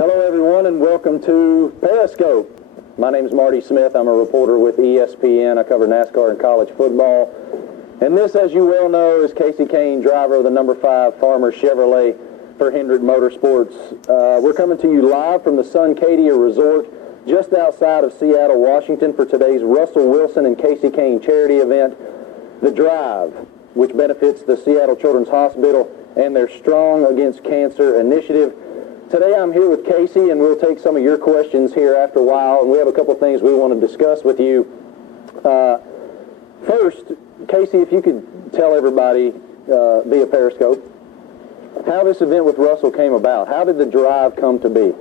Hello, everyone, and welcome to Periscope. My name is Marty Smith. I'm a reporter with ESPN. I cover NASCAR and college football. And this, as you well know, is Kasey Kane, driver of the number 5 Farmer Chevrolet for Hendrick Motorsports. We're coming to you live from the Suncadia Resort just outside of Seattle, Washington, for today's Russell Wilson and Kasey Kane charity event, The Drive, which benefits the Seattle Children's Hospital and their Strong Against Cancer initiative. Today I'm here with Kasey, and we'll take some of your questions here after a while, and we have a couple things we want to discuss with you. First, Kasey, if you could tell everybody via Periscope how this event with Russell came about. How did the drive come to be?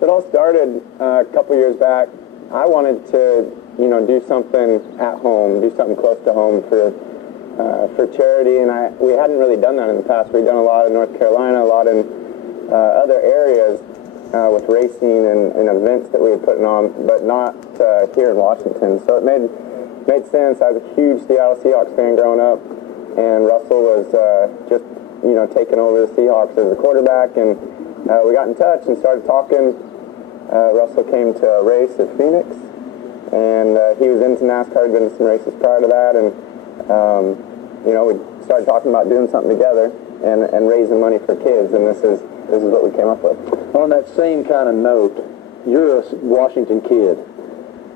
It all started a couple years back. I wanted to, do something at home, do something close to home for charity, and we hadn't really done that in the past. We'd done a lot in North Carolina, a lot in other areas with racing and events that we were putting on, but not here in Washington. So it made sense. I was a huge Seattle Seahawks fan growing up, and Russell was just taking over the Seahawks as a quarterback, and we got in touch and started talking. Russell came to a race at Phoenix, and he was into NASCAR. He'd been to some races prior to that, and we started talking about doing something together and raising money for kids, and this is what we came up with. On that same kind of note, you're a Washington kid.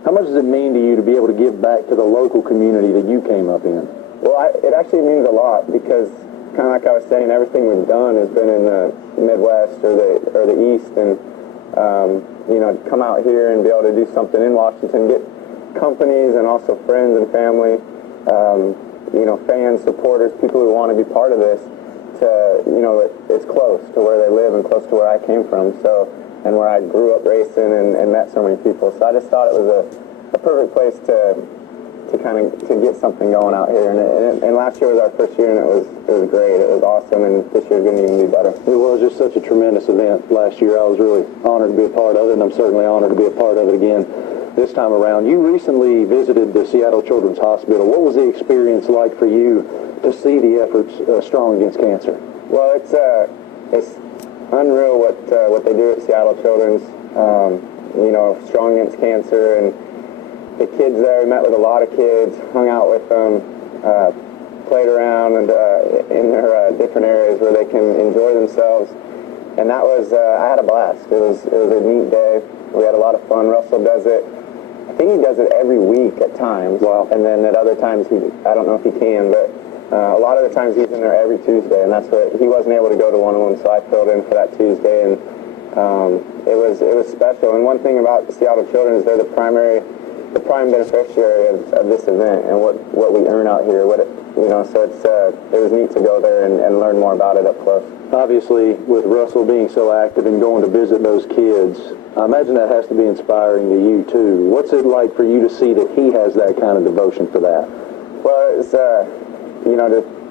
How much does it mean to you to be able to give back to the local community that you came up in? Well, it actually means a lot because, kind of like I was saying, everything we've done has been in the Midwest or the East, and to come out here and be able to do something in Washington, get companies and also friends and family, fans, supporters, people who want to be part of this. It's close to where they live and close to where I came from, and where I grew up racing and met so many people. So I just thought it was a perfect place to get something going out here. And last year was our first year, and it was great. It was awesome, and this year's going to even be better. It was just such a tremendous event last year. I was really honored to be a part of it, and I'm certainly honored to be a part of it again this time around. You recently visited the Seattle Children's Hospital. What was the experience like for you to see the efforts Strong Against Cancer? Well, it's unreal what they do at Seattle Children's. Strong Against Cancer, and the kids there. We met with a lot of kids, hung out with them, played around and in their different areas where they can enjoy themselves. And that was I had a blast. It was a neat day. We had a lot of fun. Russell does it. I think he does it every week at times. Wow. And then at other times I don't know if he can, but a lot of the times he's in there every Tuesday, and that's what he wasn't able to go to one of them, so I filled in for that Tuesday, and it was special. And one thing about the Seattle Children is they're the prime beneficiary of this event and what we earn out here. So it was neat to go there and learn more about it up close. Obviously, with Russell being so active and going to visit those kids, I imagine that has to be inspiring to you too. What's it like for you to see that he has that kind of devotion for that? Well, it's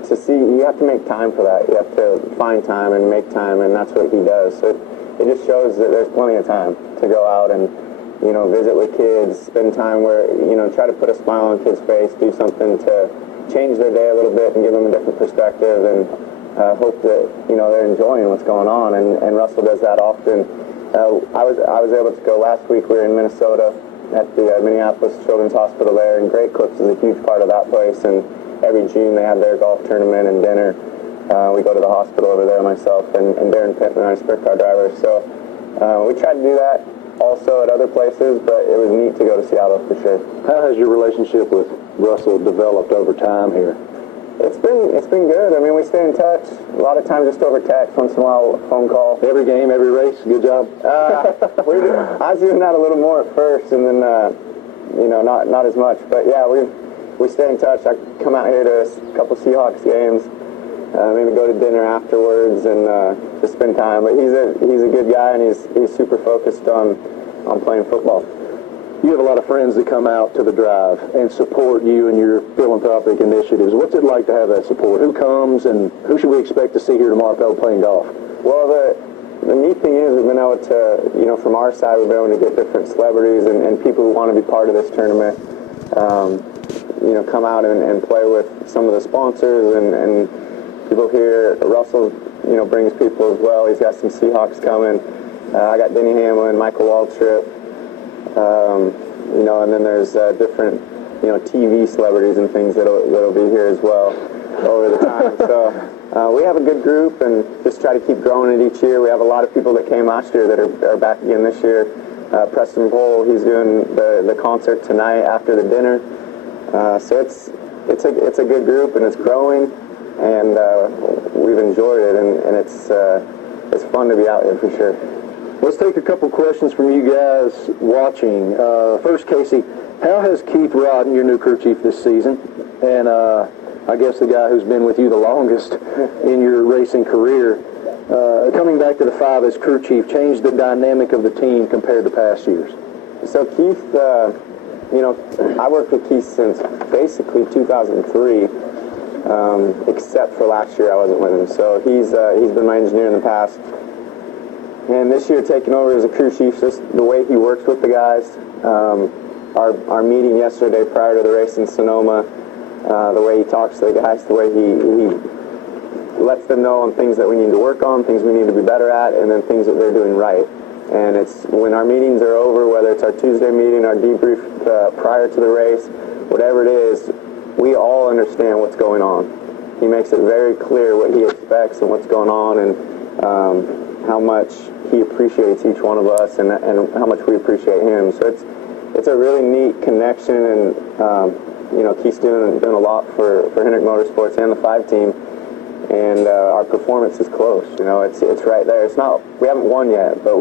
to see, you have to make time for that. You have to find time and make time, and that's what he does. So it just shows that there's plenty of time to go out and visit with kids, spend time where, try to put a smile on kids' face, do something to change their day a little bit and give them a different perspective, and hope that, they're enjoying what's going on. And Russell does that often. I was able to go last week. We were in Minnesota at the Minneapolis Children's Hospital there, and Great Clips is a huge part of that place. And every June they have their golf tournament and dinner. We go to the hospital over there, myself and Darren Pittman, our sprint car driver. So we tried to do that also at other places, but it was neat to go to Seattle for sure. How has your relationship with Russell developed over time here? It's been good. I mean, we stay in touch a lot of times just over text, once in a while a phone call. Every game, every race, good job. I was doing that a little more at first, and then not as much. But yeah, we stay in touch. I come out here to a couple Seahawks games, maybe go to dinner afterwards, and just spend time. But he's a good guy, and he's super focused on playing football. You have a lot of friends that come out to the drive and support you and your philanthropic initiatives. What's it like to have that support? Who comes, and who should we expect to see here tomorrow playing golf? Well, the neat thing is we've been able to, from our side, we've been able to get different celebrities and people who want to be part of this tournament, come out and play with some of the sponsors and people here. Russell, brings people as well. He's got some Seahawks coming. I got Denny Hamlin, Michael Waltrip, and then there's different, TV celebrities and things that'll be here as well over the time. So we have a good group and just try to keep growing it each year. We have a lot of people that came last year that are back again this year. Preston Pohl, he's doing the concert tonight after the dinner. So it's a good group and it's growing, and we've enjoyed it, and it's fun to be out here for sure. Let's take a couple questions from you guys watching. First, Kasey, how has Keith Rodden, your new crew chief this season, and I guess the guy who's been with you the longest in your racing career, coming back to the 5 as crew chief, changed the dynamic of the team compared to past years? So Keith, I worked with Keith since basically 2003, except for last year I wasn't with him. So he's been my engineer in the past. And this year, taking over as a crew chief, just the way he works with the guys. Our meeting yesterday prior to the race in Sonoma, the way he talks to the guys, the way he lets them know on things that we need to work on, things we need to be better at, and then things that they're doing right. And it's when our meetings are over, whether it's our Tuesday meeting, our debrief prior to the race, whatever it is, we all understand what's going on. He makes it very clear what he expects and what's going on, and how much he appreciates each one of us, and how much we appreciate him. So it's a really neat connection, and Keith's doing a lot for Hendrick Motorsports and the 5 team, and our performance is close. It's right there. We haven't won yet, but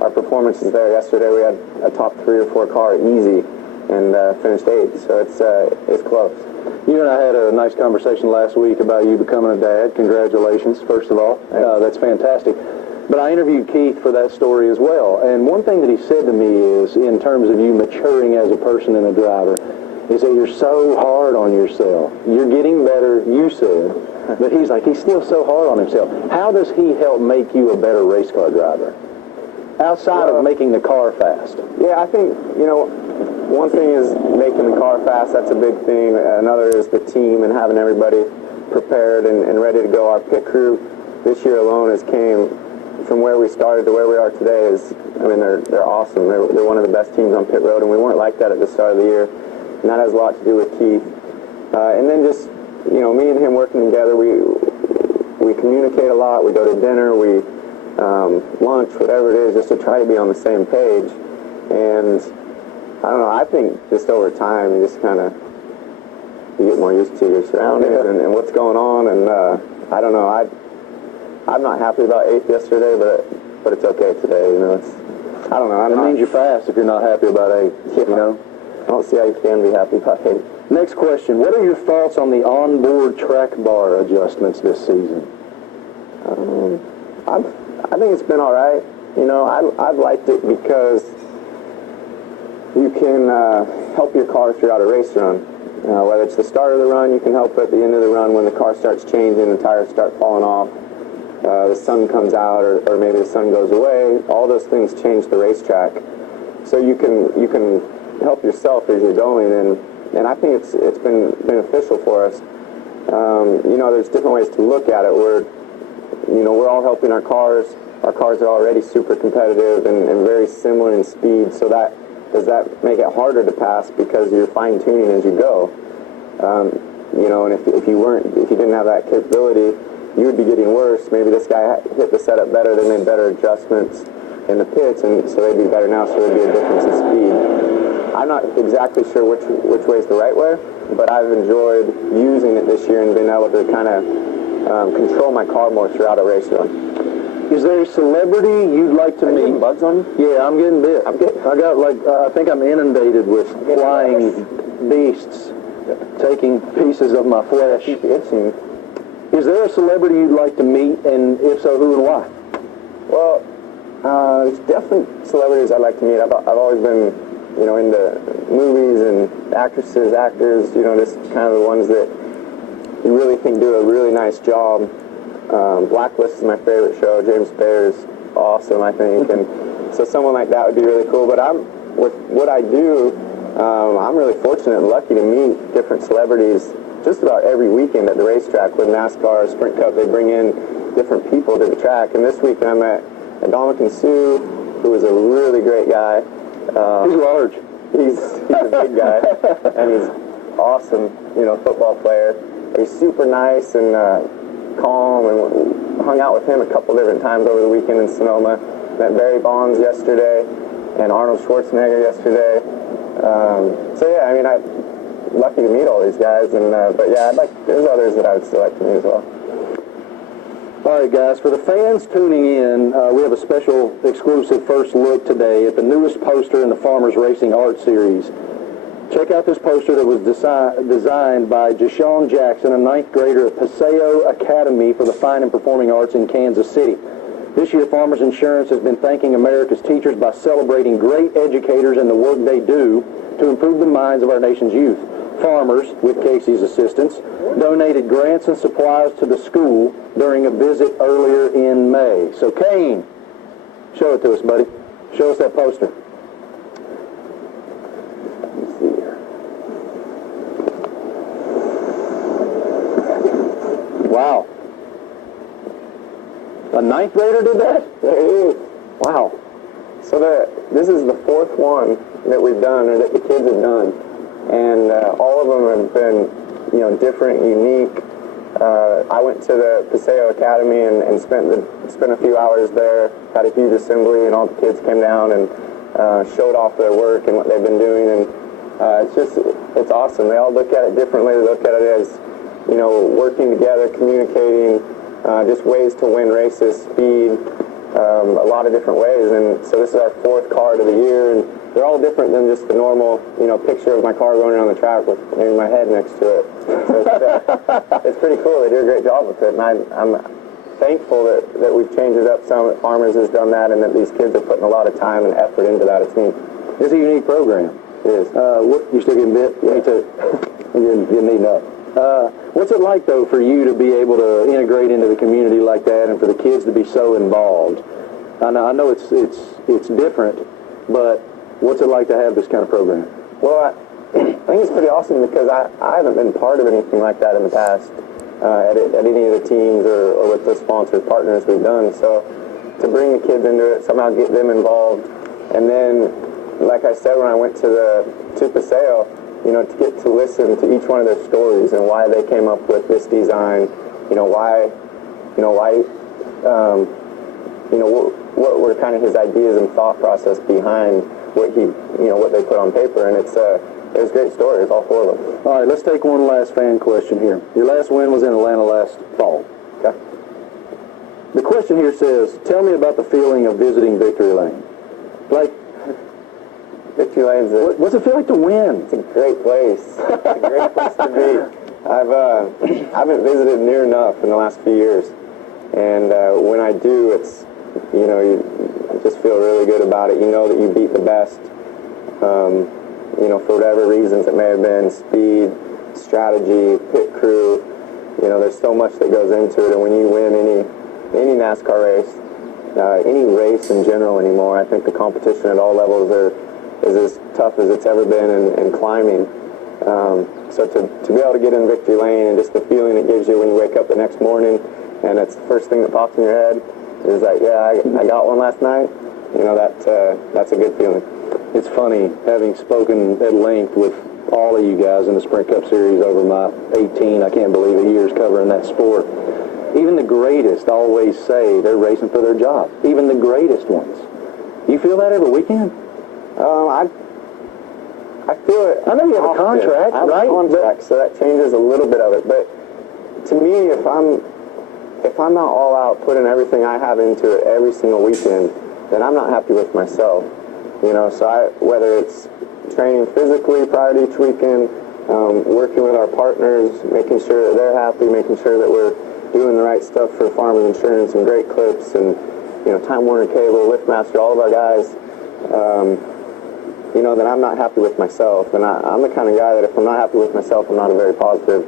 our performance is there. Yesterday we had a top 3 or 4 car easy, and finished 8th. So it's close. You and I had a nice conversation last week about you becoming a dad. Congratulations, first of all. That's fantastic. But I interviewed Keith for that story as well. And one thing that he said to me is, in terms of you maturing as a person and a driver, is that you're so hard on yourself. You're getting better, you said. But he's still so hard on himself. How does he help make you a better race car driver? Outside of making the car fast. Yeah, I think, one thing is making the car fast. That's a big thing. Another is the team and having everybody prepared and ready to go. Our pit crew this year alone has came from where we started to where we are today. They're awesome. They're one of the best teams on pit road, and we weren't like that at the start of the year. And that has a lot to do with Keith. And then just, me and him working together, we communicate a lot. We go to dinner, we lunch, whatever it is, just to try to be on the same page. And I don't know, I think just over time, you just kind of get more used to your surroundings and what's going on. And I don't know, I'm not happy about 8th yesterday, but it's okay today. I don't know. It means you're fast if you're not happy about 8th, I don't see how you can be happy about 8th. Next question, what are your thoughts on the onboard track bar adjustments this season? I think it's been all right. I've liked it because you can help your car throughout a race run. Whether it's the start of the run, you can help at the end of the run when the car starts changing, the tires start falling off, the sun comes out, or maybe the sun goes away. All those things change the racetrack. So you can help yourself as you're going, and I think it's been beneficial for us. There's different ways to look at it. We're all helping our cars. Our cars are already super competitive and very similar in speed, so does that make it harder to pass because you're fine-tuning as you go? And if you didn't have that capability, you would be getting worse. Maybe this guy hit the setup better, they made better adjustments in the pits, and so they'd be better now, so there'd be a difference in speed. I'm not exactly sure which way is the right way, but I've enjoyed using it this year and being able to kind of control my car more throughout a race run. Is there a celebrity you'd like to meet? Bugs on you? Yeah, I'm getting bit. I think I'm inundated with flying beasts taking pieces of my flesh. Is there a celebrity you'd like to meet, and if so, who and why? Well, there's definitely celebrities I'd like to meet. I've always been, into movies and actresses, actors, just kind of the ones that you really think do a really nice job. Blacklist is my favorite show. James Bear's awesome, I think, and so someone like that would be really cool. But with what I do, I'm really fortunate and lucky to meet different celebrities just about every weekend at the racetrack. With NASCAR, Sprint Cup, they bring in different people to the track. And this weekend I met Dominican Sue, who was a really great guy. He's large. He's a big guy, and he's awesome, football player. He's super nice and calm, and hung out with him a couple different times over the weekend in Sonoma. Met Barry Bonds yesterday and Arnold Schwarzenegger yesterday. So yeah, I mean, I'm lucky to meet all these guys, and but yeah, there's others that I would still like to meet as well. All right, guys, for the fans tuning in, we have a special exclusive first look today at the newest poster in the Farmers Racing Art Series. Check out this poster that was designed by Jashawn Jackson, a 9th grader at Paseo Academy for the Fine and Performing Arts in Kansas City. This year, Farmers Insurance has been thanking America's teachers by celebrating great educators and the work they do to improve the minds of our nation's youth. Farmers, with Kasey's assistance, donated grants and supplies to the school during a visit earlier in May. So, Kane, show it to us, buddy. Show us that poster. Let me see here. Wow. A 9th grader did that? There he is. Wow. So this is the 4th one that we've done, or that the kids have done. And all of them have been, different, unique. I went to the Paseo Academy and spent a few hours there. Had a huge assembly, and all the kids came down and showed off their work and what they've been doing. And it's awesome. They all look at it differently. They look at it as, working together, communicating, just ways to win races, speed, a lot of different ways. And so this is our 4th card of the year, and they're all different than just the normal, picture of my car going around the track with maybe my head next to it. So it's pretty cool. They do a great job with it, and I'm thankful that we've changed it up some, that Farmers has done that, and that these kids are putting a lot of time and effort into that. It's neat. It's a unique program. It is. You still getting bit? Yeah. Me too. You're needing up. What's it like, though, for you to be able to integrate into the community like that, and for the kids to be so involved? I know it's different, but what's it like to have this kind of program? Well, I think it's pretty awesome because I haven't been part of anything like that in the past at any of the teams or with the sponsored partners we've done. So to bring the kids into it, somehow get them involved, and then, like I said, when I went to Paseo, to get to listen to each one of their stories and why they came up with this design, what were kind of his ideas and thought process behind what they put on paper, and it was great stories, all 4 of them. All right, let's take one last fan question here. Your last win was in Atlanta last fall. Okay. The question here says, tell me about the feeling of visiting Victory Lane. Victory Lane's what's it feel like to win? It's a great place. It's a great place to be. I haven't visited near enough in the last few years, and when I do, it's you just feel really good about it. You know that you beat the best. For whatever reasons it may have been, speed, strategy, pit crew. There's so much that goes into it, and when you win any NASCAR race, any race in general anymore, I think the competition at all levels is as tough as it's ever been in climbing. So to be able to get in Victory Lane, and just the feeling it gives you when you wake up the next morning, and it's the first thing that pops in your head, is like, yeah, I got one last night. That's a good feeling. It's funny, having spoken at length with all of you guys in the Sprint Cup Series over my 18, I can't believe it, years covering that sport. Even the greatest always say they're racing for their job. Even the greatest ones. You feel that every weekend? I feel it. I know you have a contract, I have right? a contract, so that changes a little bit of it. But to me, if I'm not all out putting everything I have into it every single weekend, then I'm not happy with myself. So whether it's training physically prior to each weekend, working with our partners, making sure that they're happy, making sure that we're doing the right stuff for Farmers Insurance and great clips and Time Warner Cable, LiftMaster, all of our guys. Then I'm not happy with myself. And I'm the kind of guy that if I'm not happy with myself, I'm not a very positive,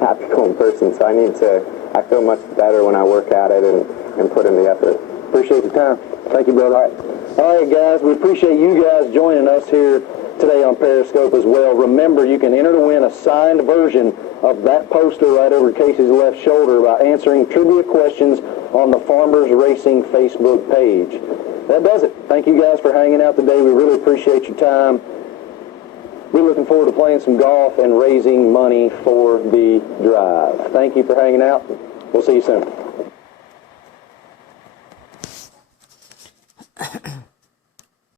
happy-going person. So I feel much better when I work at it and put in the effort. Appreciate the time. Thank you, brother. All right, guys, we appreciate you guys joining us here today on Periscope as well. Remember, you can enter to win a signed version of that poster right over Kasey's left shoulder by answering trivia questions on the Farmers Racing Facebook page. That does it. Thank you guys for hanging out today. We really appreciate your time. We're looking forward to playing some golf and raising money for the drive. Thank you for hanging out. We'll see you soon.